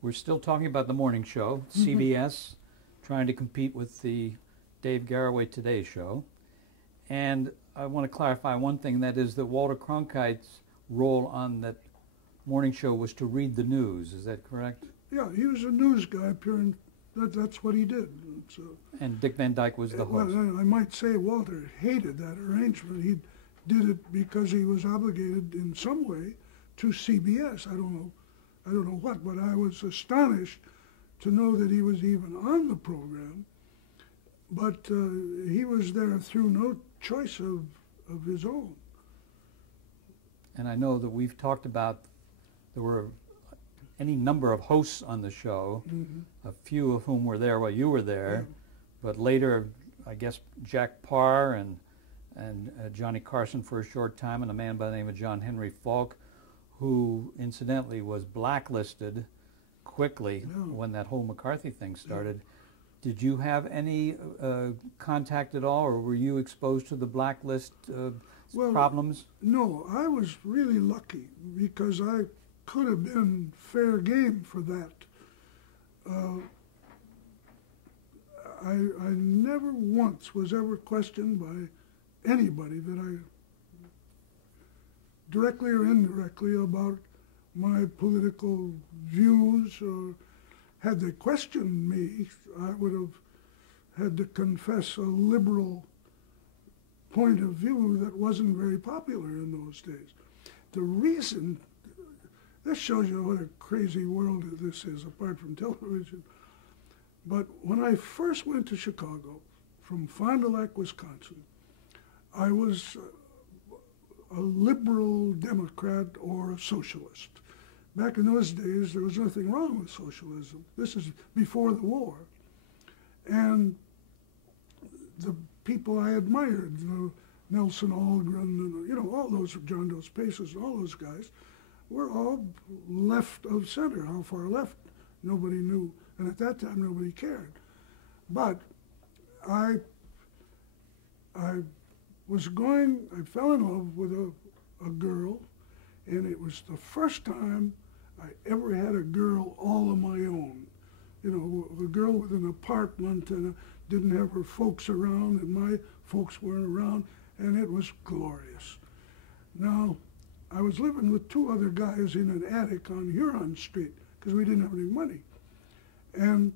We're still talking about the morning show, CBS, trying to compete with the Dave Garroway Today Show. And I want to clarify one thing, that is that Walter Cronkite's role on that morning show was to read the news. Is that correct? Yeah, he was a news guy appearing. That's what he did. So, and Dick Van Dyke was the host. Well, I might say Walter hated that arrangement. He did it because he was obligated in some way to CBS. I don't know what, but I was astonished to know that he was even on the program. But he was there through no choice of his own. And I know that we've talked about there were any number of hosts on the show, a few of whom were there while you were there, but later, I guess, Jack Parr and Johnny Carson for a short time, and a man by the name of John Henry Falk, who incidentally was blacklisted quickly when that whole McCarthy thing started. Did you have any contact at all, or were you exposed to the blacklist problems? No, I was really lucky because I could have been fair game for that. I never once was ever questioned by anybody that I, directly or indirectly, about my political views, or had they questioned me, I would have had to confess a liberal point of view that wasn't very popular in those days. The reason, this shows you what a crazy world this is, apart from television. But when I first went to Chicago, from Fond du Lac, Wisconsin, I was a liberal Democrat or a socialist. Back in those days, there was nothing wrong with socialism. This is before the war. And the people I admired, Nelson Algren, and all those, John Dos Passos, and all those guys, were all left of center. How far left, nobody knew. And at that time, nobody cared. But I fell in love with a girl, and it was the first time I ever had a girl all on my own. A girl with an apartment and didn't have her folks around, and my folks weren't around, and it was glorious. Now, I was living with two other guys in an attic on Huron Street because we didn't have any money. And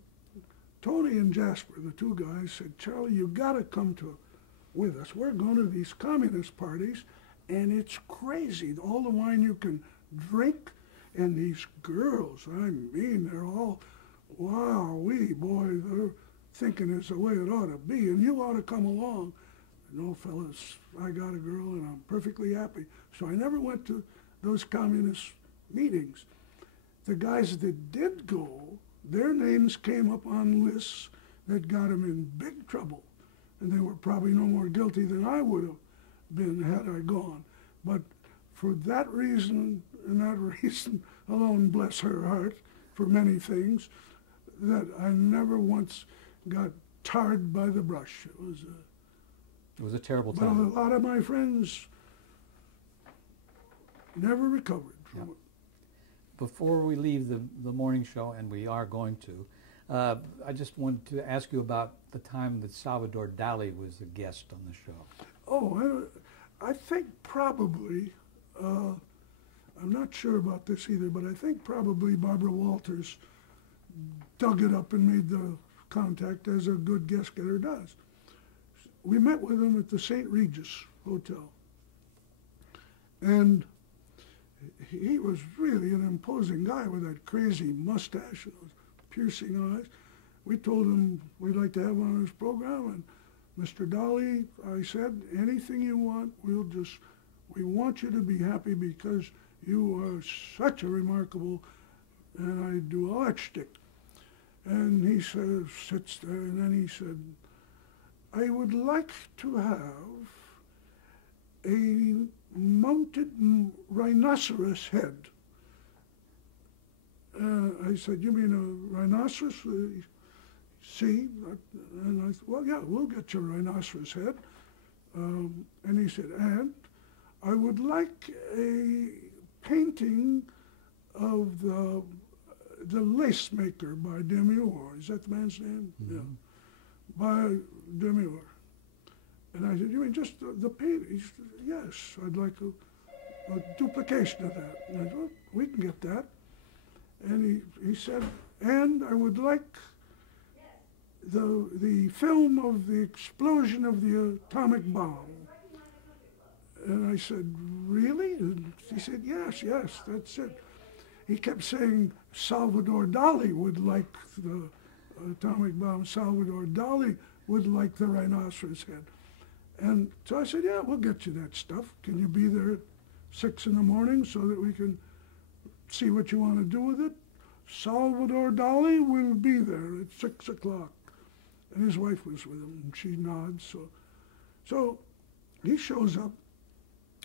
Tony and Jasper, the two guys, said, "Charlie, you got to come with us. We're going to these communist parties, and it's crazy. All the wine you can drink, and these girls, I mean, they're all, wow-wee, boy, they're thinking it's the way it ought to be, and you ought to come along." "No, fellas, I got a girl, and I'm perfectly happy." So I never went to those communist meetings. The guys that did go, their names came up on lists that got them in big trouble. And they were probably no more guilty than I would have been had I gone. But for that reason, and that reason alone, bless her heart, for many things, that I never once got tarred by the brush. It was a terrible time. But a lot of my friends never recovered from it. Before we leave the morning show, and we are going to, I just wanted to ask you about the time that Salvador Dali was a guest on the show. Oh, I think probably, I'm not sure about this either, but I think probably Barbara Walters dug it up and made the contact, as a good guest getter does. We met with him at the St. Regis Hotel. And he was really an imposing guy with that crazy mustache and those piercing eyes. We told him we'd like to have him on his program, and "Mr. Dali," I said, "anything you want, we want you to be happy because you are such a remarkable," and I do all that shtick. And he sits there, and then he said, "I would like to have a mounted rhinoceros head." I said, "You mean a rhinoceros?" "See?" And I said, "Well, yeah, we'll get you a rhinoceros head." And he said, "And I would like a painting of the The Lace Maker by Demure. Is that the man's name? Mhm. Yeah. By Demure. And I said, you mean just the painting? He said, yes, I'd like a duplication of that. And I said, well, we can get that. And he said, and I would like the film of the explosion of the atomic bomb. And I said, really? And he said, yes, that's it. He kept saying Salvador Dali would like the atomic bomb. Salvador Dali would like the rhinoceros head. And so I said, yeah, we'll get you that stuff. Can you be there at 6 in the morning so that we can see what you want to do with it? Salvador Dali will be there at 6 o'clock. And his wife was with him, and she nods. So he shows up.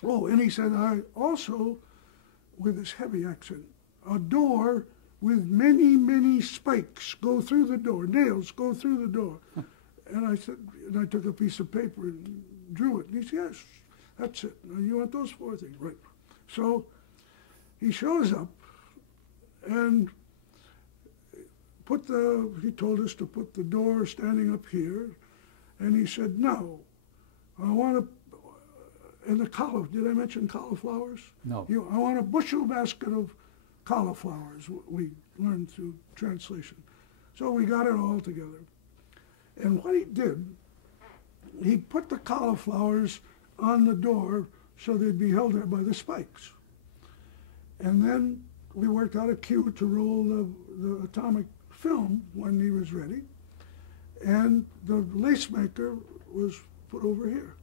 Oh, and he said, I also, with this heavy accent, a door with many, many spikes go through the door, nails go through the door. And I said, and I took a piece of paper and drew it. And he said, yes, that's it. Now you want those 4 things, right? So he shows up and he told us to put the door standing up here. And he said, no, I want to, and did I mention cauliflowers? No. I want a bushel basket of cauliflowers, we learned through translation. So we got it all together. And what he did, he put the cauliflowers on the door so they'd be held there by the spikes. And then we worked out a cue to roll the atomic film when he was ready. And the lace maker was put over here.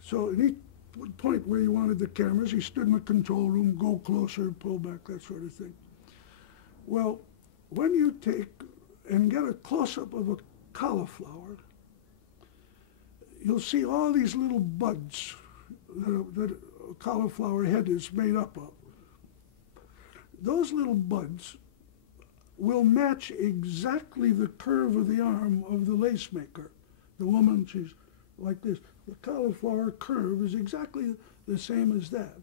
So he would point where he wanted the cameras. He stood in the control room, go closer, pull back, that sort of thing. Well, when you take and get a close-up of a cauliflower, you'll see all these little buds that a cauliflower head is made up of. Those little buds will match exactly the curve of the arm of the lace maker. The woman, she's like this. The cauliflower curve is exactly the same as that.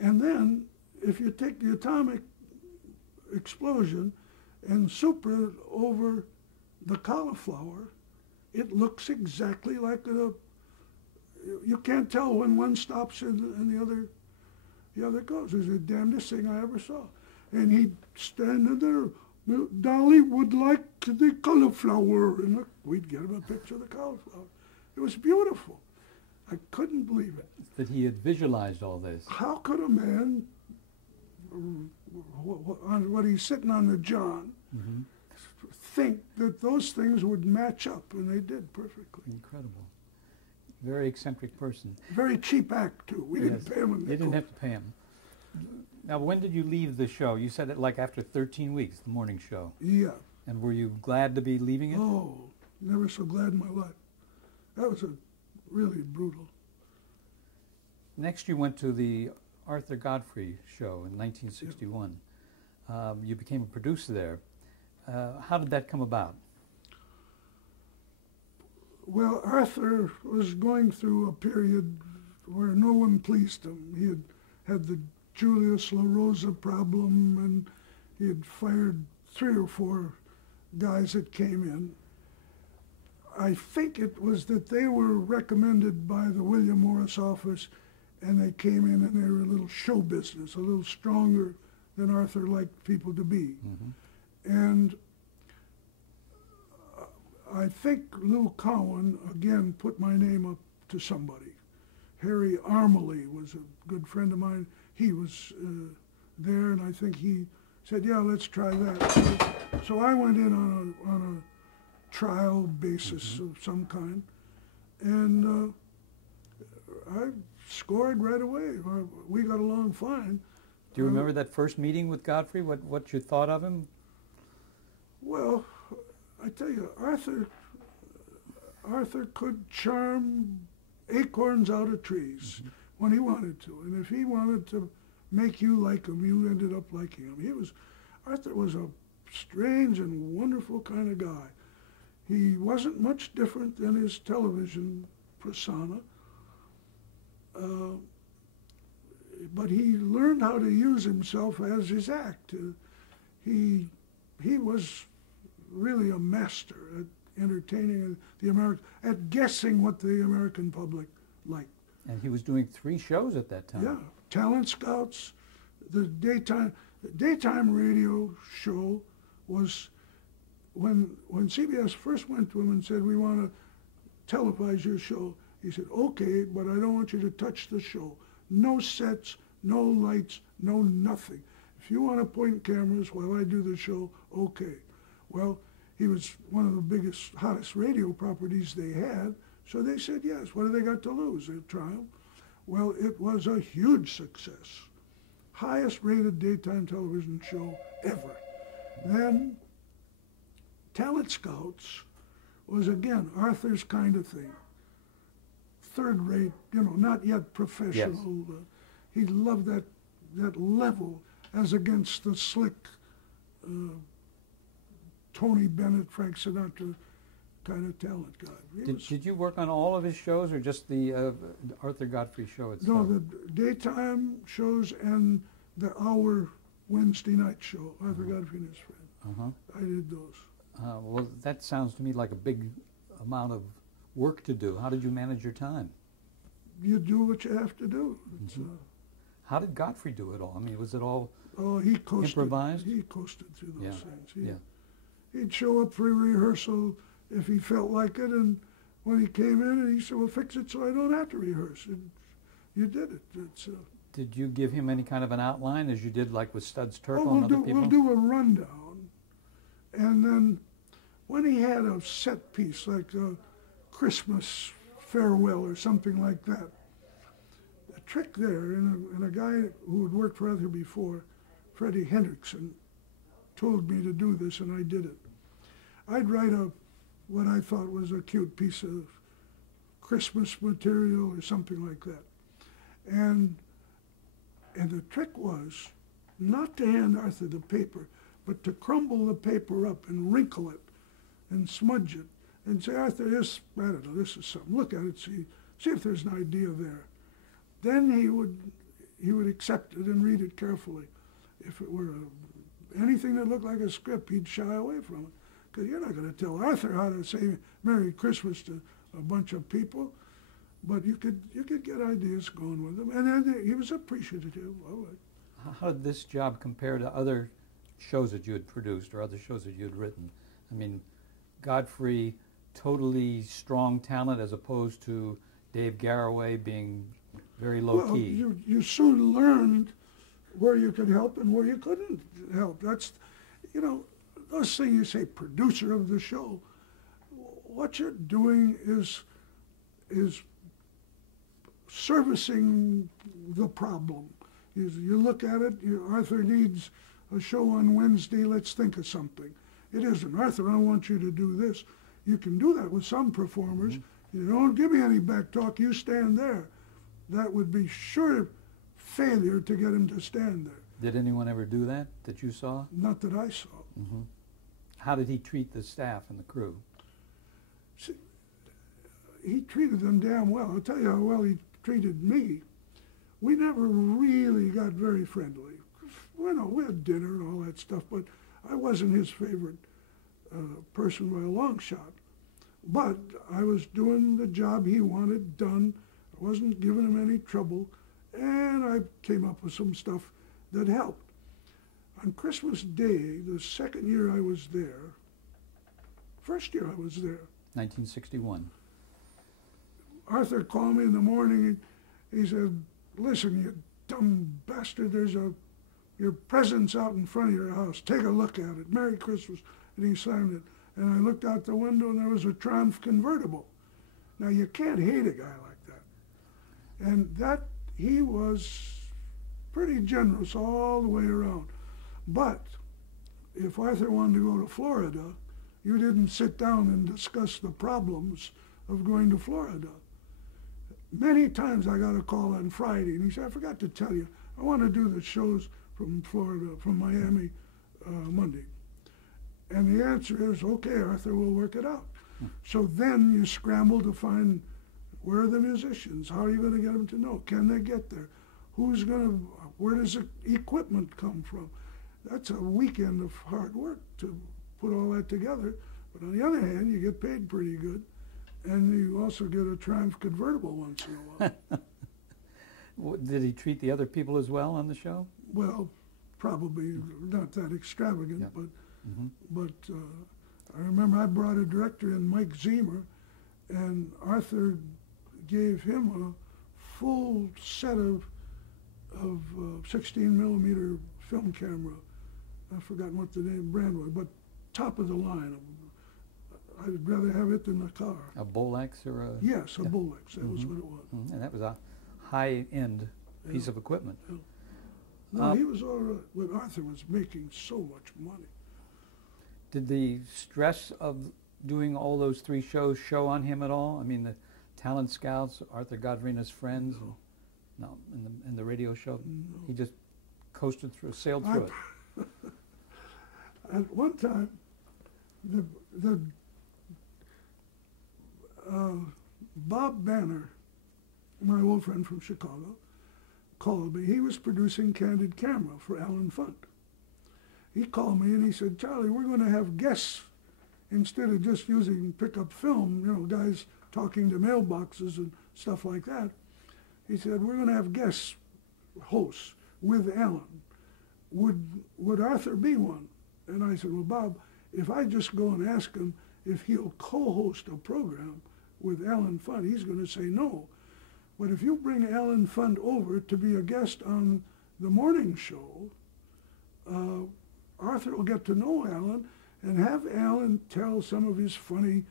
And then, if you take the atomic explosion and super it over the cauliflower, it looks exactly like you can't tell when one stops and the other goes. It's the damnedest thing I ever saw. And he'd stand in there, Dolly would like the cauliflower, and we'd get him a picture of the cauliflower. It was beautiful. I couldn't believe it. That he had visualized all this. How could a man, when he's sitting on the john, Mm-hmm. think that those things would match up? And they did perfectly. Incredible. Very eccentric person. Very cheap act, too. We didn't pay him a nickel. They didn't have to pay him. Now, when did you leave the show? You said it like after 13 weeks, the morning show. Yeah. And were you glad to be leaving it? Oh, never so glad in my life. That was really brutal. Next, you went to the Arthur Godfrey show in 1961. You became a producer there. How did that come about? Well, Arthur was going through a period where no one pleased him. He had the Julius La Rosa problem, and he had fired 3 or 4 guys that came in. I think it was that they were recommended by the William Morris office, and they came in and they were a little show business, a little stronger than Arthur liked people to be. Mm-hmm. And I think Lou Cowan, again, put my name up to somebody. Harry Armley was a good friend of mine. He was there, and I think he said, yeah, let's try that. So I went in on a trial basis of some kind, and I scored right away. We got along fine. Do you remember that first meeting with Godfrey? What you thought of him? Well, I tell you, Arthur could charm acorns out of trees when he wanted to, and if he wanted to make you like him, you ended up liking him. Arthur was a strange and wonderful kind of guy. He wasn't much different than his television persona, but he learned how to use himself as his act. he was really a master at entertaining at guessing what the American public liked. And he was doing 3 shows at that time. Yeah, Talent Scouts, the daytime radio show was when CBS first went to him and said, we want to televise your show. He said, okay, but I don't want you to touch the show. No sets, no lights, no nothing. If you want to point cameras while I do the show, okay. Well, he was one of the biggest, hottest radio properties they had, so they said yes. What have they got to lose? They'll try 'em. Well, it was a huge success. Highest rated daytime television show ever. Then Talent Scouts was, again, Arthur's kind of thing. Third rate, not yet professional. Yes. He loved that level as against the slick Tony Bennett, Frank Sinatra kind of talent guy. Did you work on all of his shows, or just the Arthur Godfrey show itself? No, the daytime shows and the hour Wednesday night show, Arthur Godfrey and his friend. I did those. Well, that sounds to me like a big amount of work to do. How did you manage your time? You do what you have to do. How did Godfrey do it all? I mean, was it all he coasted, improvised? He coasted through those things. He'd show up for a rehearsal if he felt like it, and when he came in, and he said, well, fix it so I don't have to rehearse. And you did it. Did you give him any kind of an outline, as you did like with Studs Terkel we'll and other people? We'll do a rundown, and then when he had a set piece, like a Christmas farewell or something like that, the trick there, and a guy who had worked for Arthur before, Freddie Hendrickson, told me to do this, and I did it. I'd write what I thought was a cute piece of Christmas material or something like that. And the trick was not to hand Arthur the paper, but to crumble the paper up and wrinkle it and smudge it and say, Arthur, this is something. Look at it, see if there's an idea there. Then he would accept it and read it carefully. If it were anything that looked like a script, he'd shy away from it. Because you're not going to tell Arthur how to say Merry Christmas to a bunch of people, but you could get ideas going with him. And then he was appreciative of it. How did this job compare to other shows that you had produced or other shows that you had written? I mean, Godfrey, totally strong talent, as opposed to Dave Garroway being very low-key. Well, you soon learned where you could help and where you couldn't help. That's, those things you say, producer of the show, what you're doing is servicing the problem. You look at it, Arthur needs a show on Wednesday, let's think of something. It isn't, Arthur, I want you to do this. You can do that with some performers. You don't give me any back talk, you stand there. That would be sure failure to get him to stand there. Did anyone ever do that you saw? Not that I saw. How did he treat the staff and the crew? See, he treated them damn well. I'll tell you how well he treated me. We never really got very friendly. We had dinner and all that stuff, but I wasn't his favorite person by a long shot. But I was doing the job he wanted done. I wasn't giving him any trouble, and I came up with some stuff that helped. On Christmas Day, the second year I was there, first year I was there, 1961. Arthur called me in the morning. He said, listen, you dumb bastard, there's your present's out in front of your house. Take a look at it. Merry Christmas. And he slammed it. And I looked out the window, and there was a Triumph convertible. Now, you can't hate a guy like that. And he was pretty generous all the way around. But if Arthur wanted to go to Florida, you didn't sit down and discuss the problems of going to Florida. Many times I got a call on Friday, and he said, I forgot to tell you, I want to do the shows from Florida, from Miami, Monday. And the answer is, okay, Arthur, we'll work it out. So then you scramble to find, where are the musicians? How are you going to get them to know? Can they get there? Where does the equipment come from? that's a weekend of hard work to put all that together. But on the other hand, you get paid pretty good, and you also get a Triumph convertible once in a while. Did he treat the other people as well on the show? Well, probably not that extravagant, Yeah. but I remember I brought a director in, Mike Zemer, and Arthur gave him a full set of 16 millimeter film camera. I've forgotten what the brand was, but top of the line. I'd rather have it than a car. A Bolex or a? Yes, a Yeah. Bolex. That was what it was. And that was a high-end piece of equipment. No, he was all right, but Arthur was making so much money. Did the stress of doing all those 3 shows show on him at all? I mean, the Talent Scouts, Arthur Godfrey and his friends? No, in the radio show? No. He just coasted through, sailed through it. At one time, Bob Banner, my old friend from Chicago, called me. He was producing Candid Camera for Alan Funt. He called me and he said, "Charlie, we're going to have guests instead of just using pickup film, you know, guys talking to mailboxes and stuff like that." He said, "We're going to have guests, hosts, with Alan. Would Arthur be one?" And I said, "Well, Bob, if I just go and ask him if he'll co-host a program with Alan Funt, he's going to say no. But if you bring Alan Funt over to be a guest on the morning show, Arthur will get to know Alan and have Alan tell some of his funny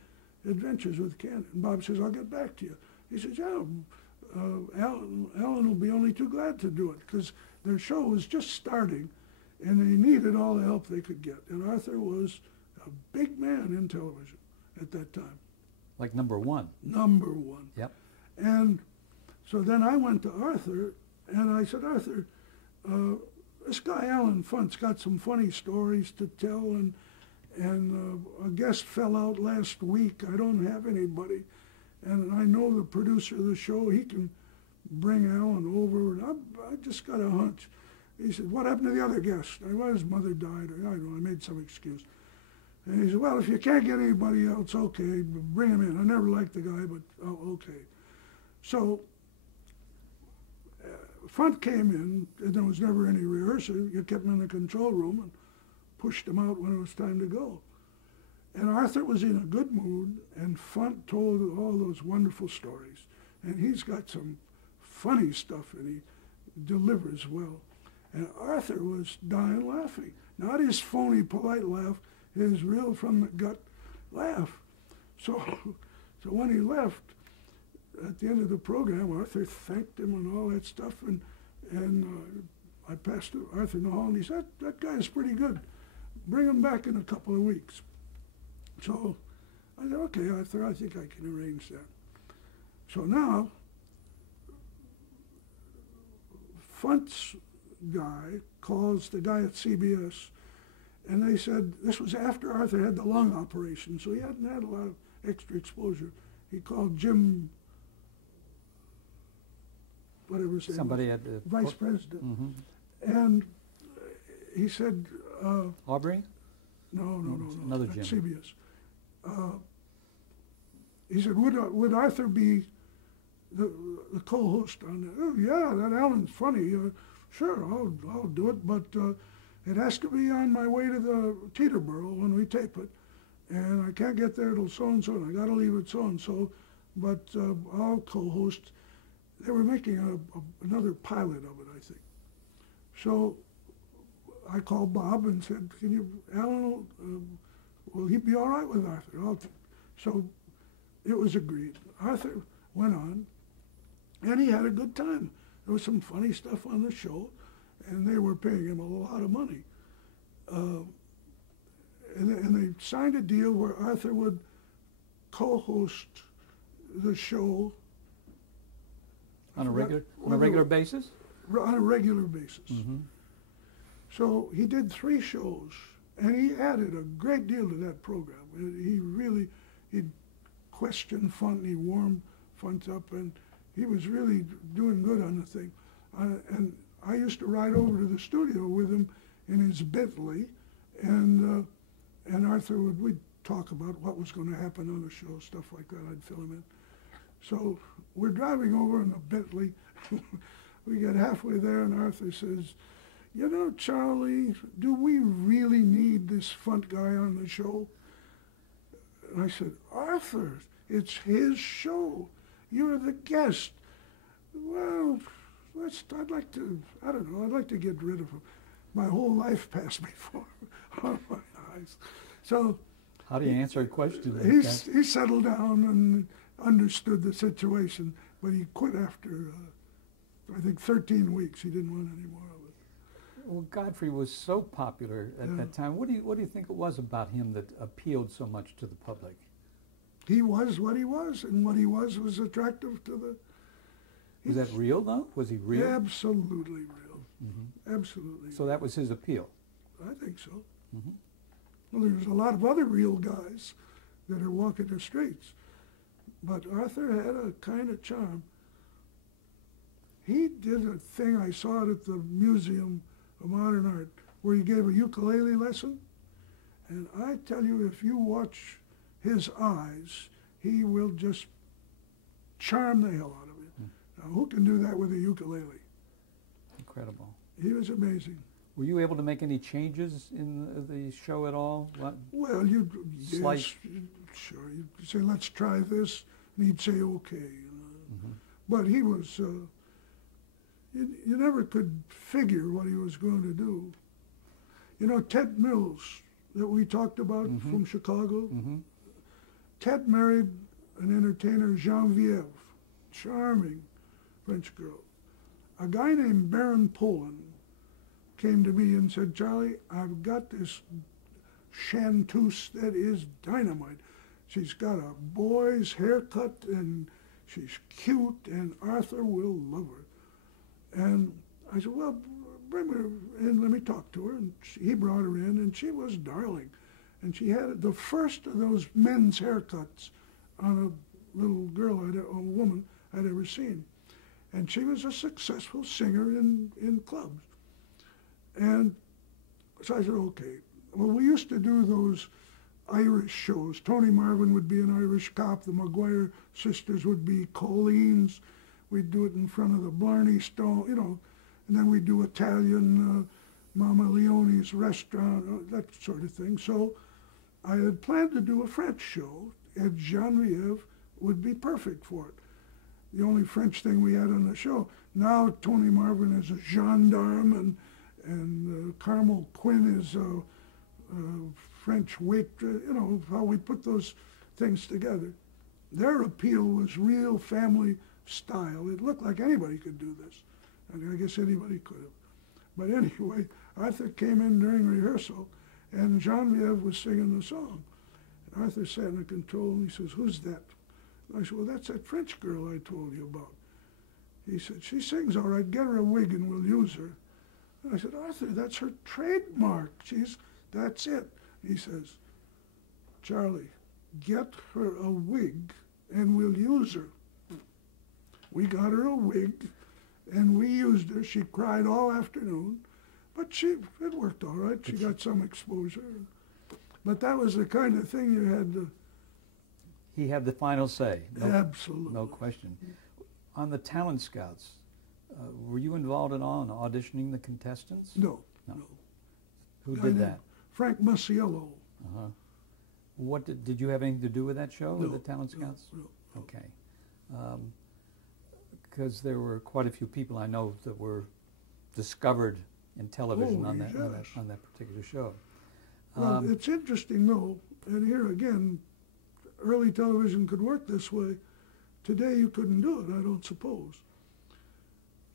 adventures with Candid." And Bob says, "I'll get back to you." He says, "Yeah, Alan will be only too glad to do it," because their show was just starting and they needed all the help they could get. And Arthur was a big man in television at that time. Like number 1. Number 1. Yep. And so then I went to Arthur and I said, "Arthur, this guy Alan Funt's got some funny stories to tell, and a guest fell out last week. I don't have anybody. And I know the producer of the show, he can bring Alan over. And I just got a hunch." He said, "What happened to the other guest?" Well, his mother died, or I don't know, I made some excuse. And he said, "Well, if you can't get anybody else, okay, bring him in. I never liked the guy, but okay." So Funt came in, and there was never any rehearsal. You kept him in the control room and pushed him out when it was time to go. And Arthur was in a good mood, and Funt told all those wonderful stories. And he's got some funny stuff, and he delivers well. And Arthur was dying laughing. Not his phony, polite laugh, his real from-the-gut laugh. So when he left, at the end of the program, Arthur thanked him and all that stuff, and I passed Arthur in the hall, and he said, "That guy is pretty good. Bring him back in a couple of weeks." So I said, "Okay, Arthur, I think I can arrange that." So now, Funt's guy calls the guy at CBS, and they said, this was after Arthur had the lung operation, so he hadn't had a lot of extra exposure. He called Jim, whatever his name was, Somebody at the vice president, Mhm. and he said, Aubrey? no, Another at Jim. CBS. He said, would Arthur be the co-host on that? "Oh, yeah, that Alan's funny. Sure, I'll do it, but it has to be on my way to the Teterboro when we tape it, and I can't get there till so-and-so, and I got to leave at so-and-so, but I'll co-host." They were making another pilot of it, I think. So I called Bob and said, Alan, will he be all right with Arthur? So it was agreed. Arthur went on, and he had a good time. There was some funny stuff on the show, and they were paying him a lot of money. And they signed a deal where Arthur would co-host the show On a regular basis? on a regular basis. Mm-hmm. So he did 3 shows, and he added a great deal to that program. He'd question Funt, and he warmed Funt up, and he was really doing good on the thing. And I used to ride over to the studio with him in his Bentley, and Arthur we'd talk about what was going to happen on the show, stuff like that. I'd fill him in. So we're driving over in a Bentley. We get halfway there, and Arthur says, "You know, Charlie, do we really need this front guy on the show?" And I said, "Arthur, it's his show. You're the guest." "Well, I'd like to get rid of him. My whole life passed before my eyes." So How do you answer a question like that? he settled down and understood the situation, but he quit after, I think, 13 weeks. He didn't want any more of it. Well, Godfrey was so popular at that time. What do you think it was about him that appealed so much to the public? He was what he was, and what he was attractive to the... Was that real, though? Was he real? Absolutely real. Absolutely. So that was his appeal. I think so. Well, there's a lot of other real guys that are walking the streets, but Arthur had a kind of charm. He did a thing, I saw it at the Museum of Modern Art, where he gave a ukulele lesson, and I tell you, if you watch his eyes, he will just charm the hell out of you. Now, who can do that with a ukulele? Incredible. He was amazing. Were you able to make any changes in the show at all? Well, Slight. yes, sure. You'd say, "Let's try this," and he'd say, "Okay." But he was, you never could figure what he was going to do. You know, Ted Mills, that we talked about from Chicago, Ted married an entertainer, Genevieve, charming French girl. A guy named Baron Poland came to me and said, "Charlie, I've got this chanteuse that is dynamite. She's got a boy's haircut, and she's cute, and Arthur will love her." And I said, "Well, bring her in, let me talk to her." And he brought her in, and she was darling. And she had the first of those men's haircuts on a little girl, a woman I'd ever seen. And she was a successful singer in clubs. And so I said, "Okay." Well, we used to do those Irish shows. Tony Marvin would be an Irish cop. The Maguire sisters would be Colleen's. We'd do it in front of the Blarney Stone, you know. And then we'd do Italian, Mama Leone's restaurant, that sort of thing. So I had planned to do a French show, and Genevieve would be perfect for it. The only French thing we had on the show. Now Tony Marvin is a gendarme, and Carmel Quinn is a French waitress, you know, how we put those things together. Their appeal was real family style. It looked like anybody could do this. And I guess anybody could have. But anyway, Arthur came in during rehearsal, and Genevieve was singing the song. And Arthur sat in the control, and he says, "Who's that?" And I said, "Well, that's that French girl I told you about." He said, "She sings all right. Get her a wig and we'll use her." And I said, "Arthur, that's her trademark. That's it." He says, "Charlie, get her a wig and we'll use her." We got her a wig and we used her. She cried all afternoon, but it worked all right. She got some exposure. But that was the kind of thing you had to... He had the final say. Absolutely. No question. On the Talent Scouts, were you involved at all in auditioning the contestants? No. Who did that? Frank Musiello. What did you have anything to do with that show, with the Talent Scouts? No. Okay. Because there were quite a few people I know that were discovered in television on that particular show. Well, it's interesting, though, and here again, early television could work this way. Today you couldn't do it, I don't suppose.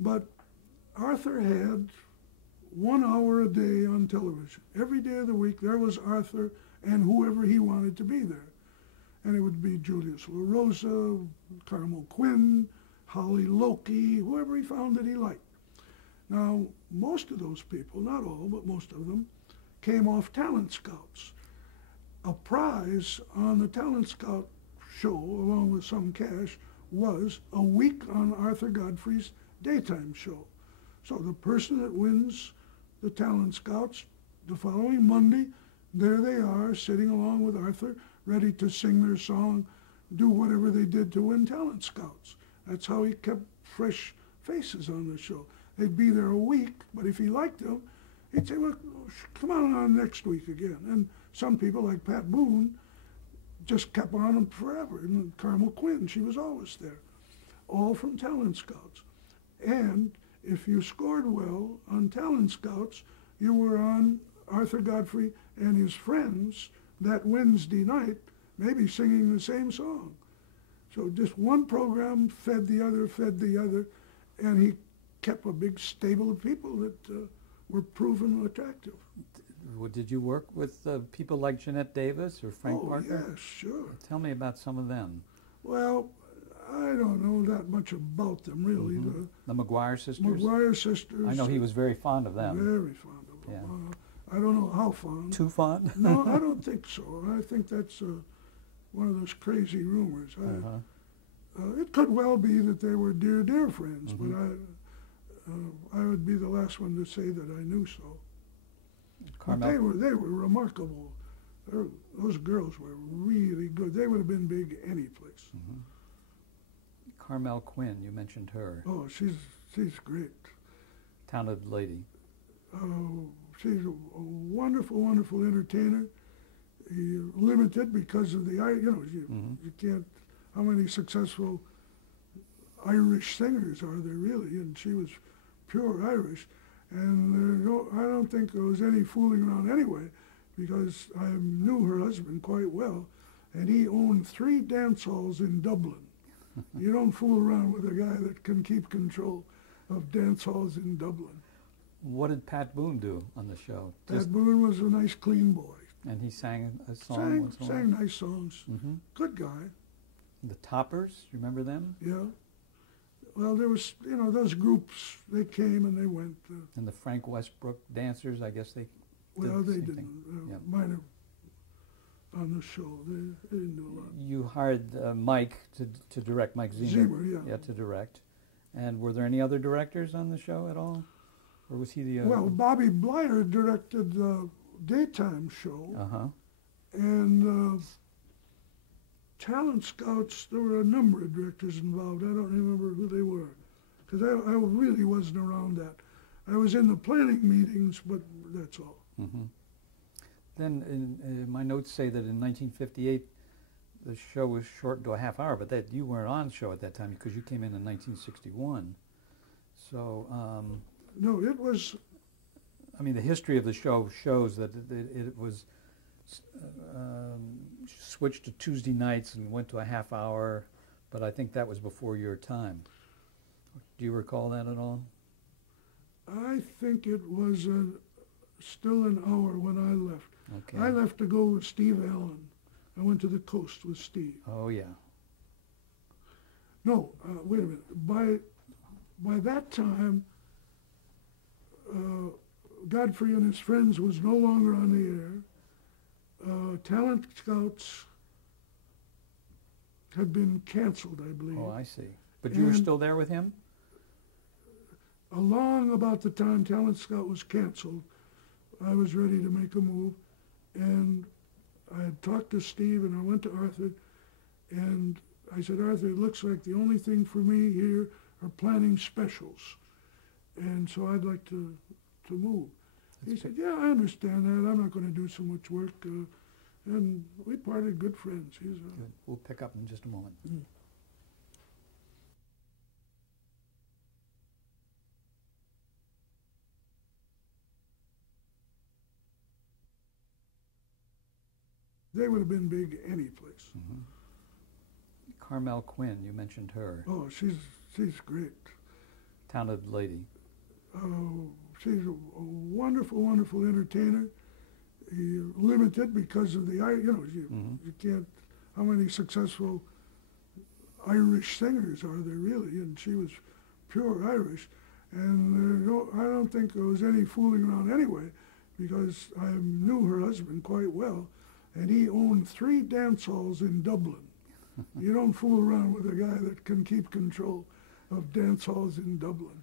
But Arthur had 1 hour a day on television. Every day of the week there was Arthur and whoever he wanted to be there. And it would be Julius LaRosa, Carmel Quinn, Holly Loki, whoever he found that he liked. Now, most of those people, not all, but most of them, came off Talent Scouts. A prize on the Talent Scout show, along with some cash, was a week on Arthur Godfrey's daytime show. So the person that wins the talent scouts. The following Monday, there they are, sitting along with Arthur, ready to sing their song, do whatever they did to win talent scouts. That's how he kept fresh faces on the show. They'd be there a week, but if he liked them, he'd say, well, come on next week again. And some people, like Pat Boone, just kept on them forever. And Carmel Quinn, she was always there, all from talent scouts. And if you scored well on talent scouts, you were on Arthur Godfrey and his friends that Wednesday night, maybe singing the same song. So just one program fed the other, and he kept a big stable of people that were proven attractive. Did you work with people like Jeanette Davis or Frank Parker? Yes, sure. Tell me about some of them. Well, I don't know that much about them, really. Mm-hmm. The McGuire sisters? McGuire sisters. I know he was very fond of them. Very fond of them. Yeah. I don't know how fond. Too fond? No, I don't think so. I think that's one of those crazy rumors. It could well be that they were dear friends, Mm-hmm. but I would be the last one to say that I knew so. Carmel? But they were remarkable. Those girls were really good. They would have been big any place. Mm-hmm. Carmel Quinn, you mentioned her. Oh, she's great. Talented lady. She's a wonderful entertainer. Limited because of the, you can't, how many successful Irish singers are there really? And she was pure Irish. And I don't think there was any fooling around anyway, because I knew her husband quite well, and he owned 3 dance halls in Dublin. You don't fool around with a guy that can keep control of dance halls in Dublin. What did Pat Boone do on the show? Pat Boone was a nice, clean boy. And he sang a song? Sang nice songs. Mm-hmm. Good guy. The Toppers, you remember them? Yeah. Well, there was, those groups, they came and they went. And the Frank Westbrook dancers, I guess they Well, did the they same didn't. thing. Yeah. Minor on the show. They didn't do a lot. You hired Mike to direct, Mike Zimmer. Zimmer, yeah. Yeah, to direct. And were there any other directors on the show at all? Or was he the... Well, Bobby Blighter directed the daytime show. Uh-huh. And talent scouts, there were a number of directors involved. I don't remember who they were, because I really wasn't around that. I was in the planning meetings, but that's all. Mm-hmm. Then my notes say that in 1958, the show was shortened to a half hour, but that you weren't on show at that time because you came in 1961. So... no, it was... I mean, the history of the show shows that it was switched to Tuesday nights and went to a half hour, but I think that was before your time. Do you recall that at all? I think it was still an hour when I left. Okay. I left to go with Steve Allen. I went to the coast with Steve. Oh, yeah. No, wait a minute. By that time, Godfrey and his friends was no longer on the air. Talent Scouts had been canceled, I believe. Oh, I see. But you were still there with him? Along about the time Talent Scout was canceled, I was ready to make a move, and I had talked to Steve, and I went to Arthur, and I said, Arthur, it looks like the only thing for me here are planning specials, and so I'd like to move. He said, yeah, I understand that. I'm not going to do so much work, and we parted good friends. Good. We'll pick up in just a moment. They would have been big any place. Mm-hmm. Carmel Quinn, you mentioned her. Oh, she's great. Talented lady. She's a wonderful entertainer. Limited because of the, you can't, how many successful Irish singers are there really? And she was pure Irish. And I don't think there was any fooling around anyway, because I knew her husband quite well, and he owned 3 dance halls in Dublin. You don't fool around with a guy that can keep control of dance halls in Dublin.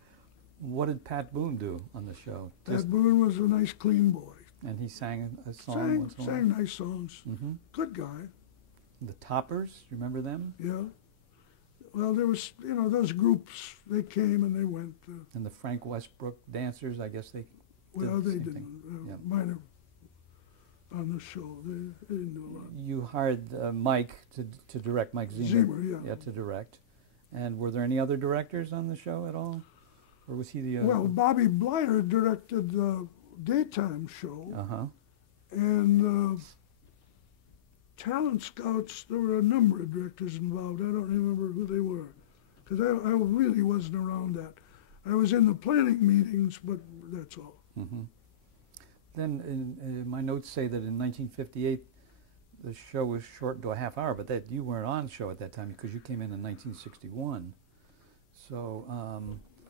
What did Pat Boone do on the show? Pat Boone was a nice, clean boy. And he sang a song once in a while? Sang nice songs. Mm-hmm. Good guy. The Toppers, you remember them? Yeah. Well, there was, you know, those groups, they came and they went. And the Frank Westbrook dancers, I guess they Well, did the they same didn't. thing. Yeah. Minor on the show. They didn't do a lot. You hired Mike to direct, Mike Zimmer. Zimmer, yeah. Yeah, to direct. And were there any other directors on the show at all? Or was he the... Well, Bobby Blighter directed the daytime show. Uh-huh. And Talent Scouts, there were a number of directors involved. I don't remember who they were, because I really wasn't around that. I was in the planning meetings, but that's all. Mm-hmm. Then in my notes say that in 1958 the show was shortened to a half hour, but that you weren't on show at that time because you came in 1961. So,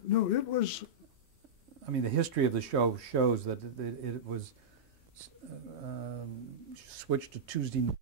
No, it was, I mean, the history of the show shows that it was switched to Tuesday